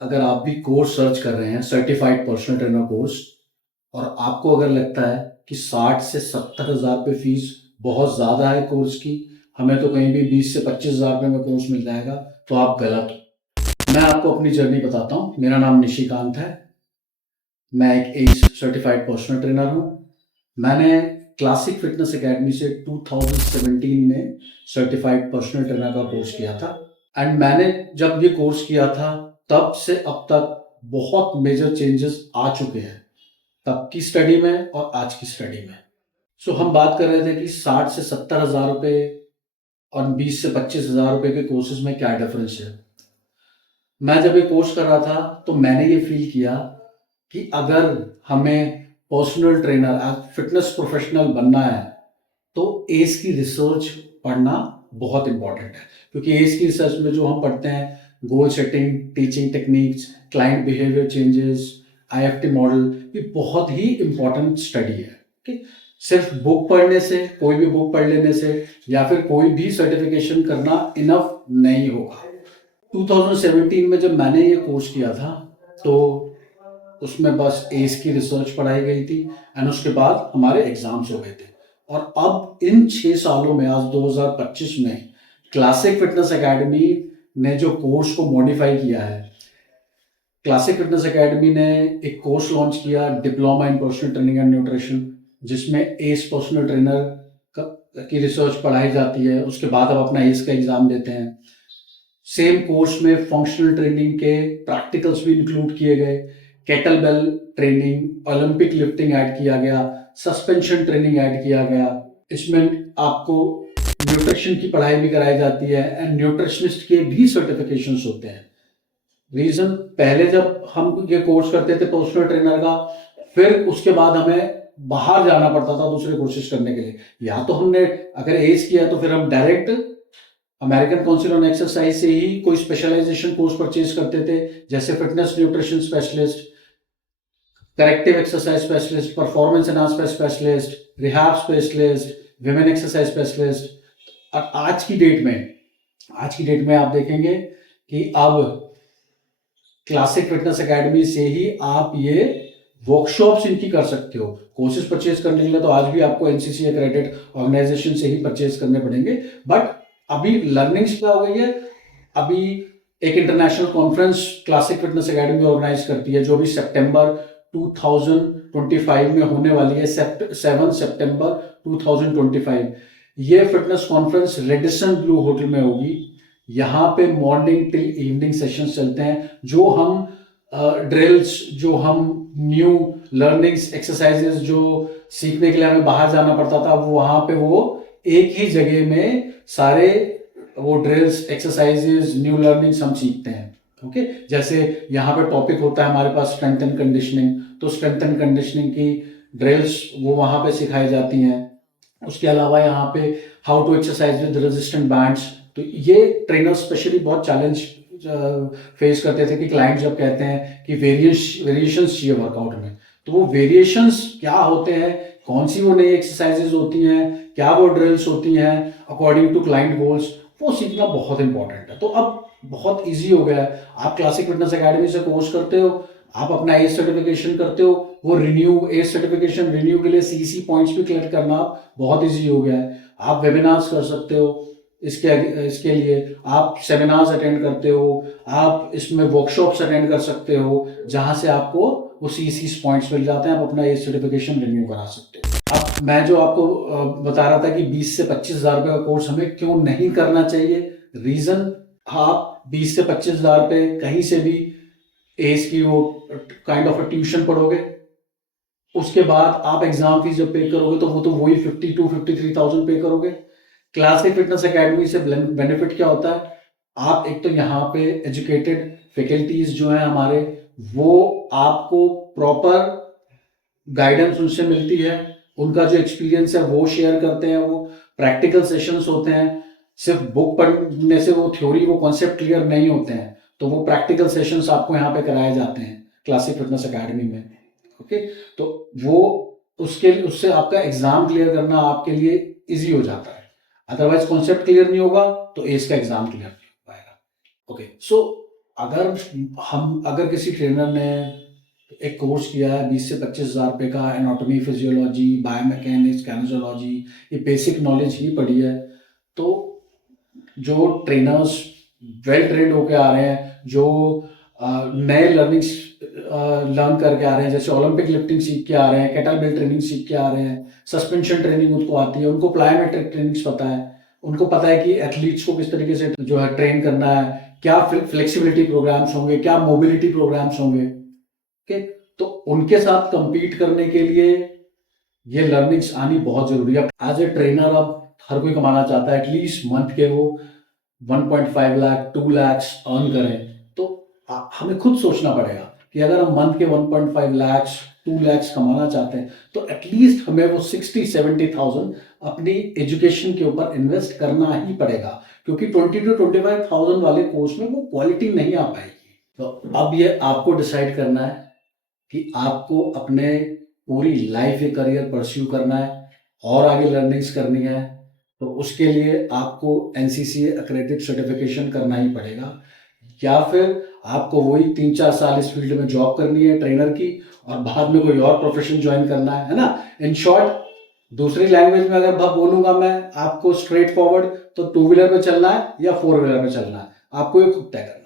अगर आप भी कोर्स सर्च कर रहे हैं सर्टिफाइड पर्सनल ट्रेनर कोर्स और आपको अगर लगता है कि 60 से 70 हज़ार रुपये फीस बहुत ज़्यादा है कोर्स की, हमें तो कहीं भी 20 से 25 हज़ार रुपये में कोर्स मिल जाएगा, तो आप गलत हो। मैं आपको अपनी जर्नी बताता हूँ। मेरा नाम निशिकांत है। मैं एक एज सर्टिफाइड पर्सनल ट्रेनर हूँ। मैंने क्लासिक फिटनेस एकेडमी से 2017 में सर्टिफाइड पर्सनल ट्रेनर का कोर्स किया था। एंड मैंने जब ये कोर्स किया था तब से अब तक बहुत मेजर चेंजेस आ चुके हैं, तब की स्टडी में और आज की स्टडी में। सो हम बात कर रहे थे कि 60 से 70 हज़ार रुपये और 20 से 25 हज़ार रुपये के कोर्सेज में क्या डिफरेंस है। मैं जब ये कोर्स कर रहा था तो मैंने ये फील किया कि अगर हमें पर्सनल ट्रेनर फिटनेस प्रोफेशनल बनना है तो एज की रिसर्च पढ़ना बहुत इंपॉर्टेंट है, क्योंकि एज की रिसर्च में जो हम पढ़ते हैं goal setting, teaching techniques, client behaviour changes, IFT model, ये बहुत ही इंपॉर्टेंट स्टडी है। ओके, सिर्फ बुक पढ़ने से, कोई भी बुक पढ़ लेने से या फिर कोई भी सर्टिफिकेशन करना इनफ नहीं होगा। 2017 में जब मैंने ये कोर्स किया था तो उसमें बस एज की रिसर्च पढ़ाई गई थी एंड उसके बाद हमारे एग्जाम्स हो गए थे। और अब इन 6 सालों में, आज 2025 में, क्लासिक फिटनेस एकेडमी ने जो कोर्स को मॉडिफाई किया है, क्लासिक फिटनेस एकेडमी ने एक कोर्स लॉन्च किया, diploma in personal training and nutrition, जिसमें एज पर्सनल ट्रेनर की रिसर्च पढ़ाई जाती है। उसके बाद आप अपना एज का एग्जाम देते हैं। सेम कोर्स में फंक्शनल ट्रेनिंग के प्रैक्टिकल्स भी इंक्लूड किए गए, kettlebell training, Olympic lifting add किया गया, सस्पेंशन ट्रेनिंग ऐड किया गया। इसमें आपको न्यूट्रिशन की पढ़ाई भी कराई जाती है एंड न्यूट्रिशनिस्ट के भी सर्टिफिकेशंस होते हैं। रीजन, पहले जब हम ये कोर्स करते थे पर्सनल ट्रेनर का, फिर उसके बाद हमें बाहर जाना पड़ता था दूसरे कोर्सेज करने के लिए। या तो हमने अगर एज किया तो फिर हम direct American council on exercise से ही कोई स्पेशलाइजेशन कोर्स परचेज करते थे, जैसे fitness nutrition specialist, corrective exercise specialist, performance enhancement specialist, rehab specialist, women exercise specialist. और आज की डेट में आप देखेंगे कि अब क्लासिक फिटनेस एकेडमी से ही आप ये वर्कशॉप्स इनकी कर सकते हो। कोर्सेज परचेज करने के लिए तो आज भी आपको एनसीसी एक्रेडिटेड ऑर्गेनाइजेशन से ही परचेज करने पड़ेंगे, बट अभी लर्निंग्स क्या हो गई है, अभी एक international conference classic fitness academy organise करती है, जो भी सितंबर 2025 में होने वाली है, 7 सितंबर 2025। ये fitness conference Radisson Blu hotel में होगी। यहाँ पे मॉर्निंग टिल इवनिंग सेशंस चलते हैं। जो हम ड्रिल्स, जो हम न्यू लर्निंग्स, एक्सरसाइजेस जो सीखने के लिए हमें बाहर जाना पड़ता था, वो वहाँ पे वो एक ही जगह में सारे वो ड्रिल्स, एक्सरसाइजेस, न्यू लर्निंग्स हम सीखते हैं। ओके, जैसे यहाँ पे टॉपिक होता है हमारे पास स्ट्रेंथ एंड कंडीशनिंग, तो स्ट्रेंथ एंड कंडीशनिंग की ड्रिल्स वो वहाँ पे सिखाई जाती हैं। उसके अलावा यहाँ पे how to exercise with resistant bands. तो ये ट्रेनर स्पेशली बहुत चैलेंज फेस करते थे कि क्लाइंट जब कहते हैं कि वेरिएशंस चाहिए वर्कआउट में, तो वो वेरिएशंस क्या होते हैं, कौन सी वो नई एक्सरसाइजेज होती हैं, क्या वो ड्रिल्स होती हैं अकॉर्डिंग टू क्लाइंट गोल्स, वो सीखना बहुत इंपॉर्टेंट है। तो अब बहुत ईजी हो गया है। आप क्लासिक फिटनेस एकेडमी से कोर्स करते हो, आप अपना एज सर्टिफिकेशन करते हो, वो एज सर्टिफिकेशन रिन्यू के लिए सीसी पॉइंट्स भी कलेक्ट करना बहुत ईजी हो गया है। आप वेबिनार्स कर सकते हो, इसके लिए आप सेमिनार्स अटेंड करते हो, आप इसमें वर्कशॉप्स अटेंड कर सकते हो, जहां से आपको वो सीसी पॉइंट्स मिल जाते हैं, आप अपना एज सर्टिफिकेशन रिन्यू करा सकते हो। अब मैं जो आपको बता रहा था कि 20 से 25 हज़ार रुपये का कोर्स हमें क्यों नहीं करना चाहिए, रीजन, आप 20 से 25 हज़ार रुपये कहीं से भी एज की वो काइंड ऑफ ट्यूशन पढ़ोगे, उसके बाद आप एग्जाम फीस जब पे करोगे तो वो तो वही 52-53,000 पे करोगे। क्लासिक फिटनेस एकेडमी से बेनिफिट क्या होता है, आप एक तो यहाँ पे एजुकेटेड फैकल्टीज जो है हमारे, वो आपको प्रॉपर गाइडेंस उनसे मिलती है, उनका जो एक्सपीरियंस है वो शेयर करते हैं, वो प्रैक्टिकल सेशंस होते हैं। सिर्फ बुक पढ़ने से वो थ्योरी, वो कॉन्सेप्ट क्लियर नहीं होते हैं, तो वो प्रैक्टिकल सेशंस आपको यहाँ पे कराए जाते हैं क्लासिक फिटनेस एकेडमी में। ओके, तो वो उससे आपका एग्जाम क्लियर करना आपके लिए इजी हो जाता है। अदरवाइज कॉन्सेप्ट क्लियर नहीं होगा तो एज का एग्जाम क्लियर नहीं हो पाएगा। ओके, सो अगर किसी ट्रेनर ने एक कोर्स किया है 20 से 25 हज़ार रुपये का, एनाटॉमी, फिजियोलॉजी, बायोमैकेनिक्स, कैनोजोलॉजी, ये बेसिक नॉलेज ही पढ़ी है, तो जो ट्रेनर्स वेल ट्रेंड होके आ रहे हैं, जो नए लर्निंग्स लर्न करके आ रहे हैं, जैसे ओलंपिक लिफ्टिंग सीख के आ रहे हैं, केटलबेल ट्रेनिंग सीख के आ रहे हैं, सस्पेंशन ट्रेनिंग उनको आती है, उनको प्लायोमेट्रिक ट्रेनिंग्स पता है, उनको पता है कि एथलीट्स को किस तरीके से जो है ट्रेन करना है, क्या फ्लेक्सिबिलिटी प्रोग्राम्स होंगे, क्या मोबिलिटी प्रोग्राम्स होंगे। ओके, तो उनके साथ compete करने के लिए ये लर्निंग्स आनी बहुत जरूरी है। एज ए ट्रेनर अब हर कोई कमाना चाहता है, एटलीस्ट मंथ के वो 1.5 लाख 2 लाख अर्न करें। तो हमें खुद सोचना पड़ेगा कि अगर हम मंथ के 1.5 लाख 2 लाख कमाना चाहते हैं, तो एटलीस्ट हमें वो 60-70,000 अपनी एजुकेशन के ऊपर इन्वेस्ट करना ही पड़ेगा, क्योंकि 20,000 to 25,000 वाले कोर्स में वो क्वालिटी नहीं आ पाएगी। तो अब ये आपको डिसाइड करना है कि आपको अपने पूरी लाइफ ये करियर परस्यू करना है और आगे लर्निंग्स करनी है, तो उसके लिए आपको NCCA accredited सर्टिफिकेशन करना ही पड़ेगा, या फिर आपको वही 3-4 साल इस फील्ड में जॉब करनी है ट्रेनर की और बाद में कोई और प्रोफेशन ज्वाइन करना है ना। इन शॉर्ट, दूसरी लैंग्वेज में अगर बोलूंगा मैं आपको स्ट्रेट फॉरवर्ड, तो 2 व्हीलर पे चलना है या 4 व्हीलर पे चलना है, आपको ये खुद तय करना है।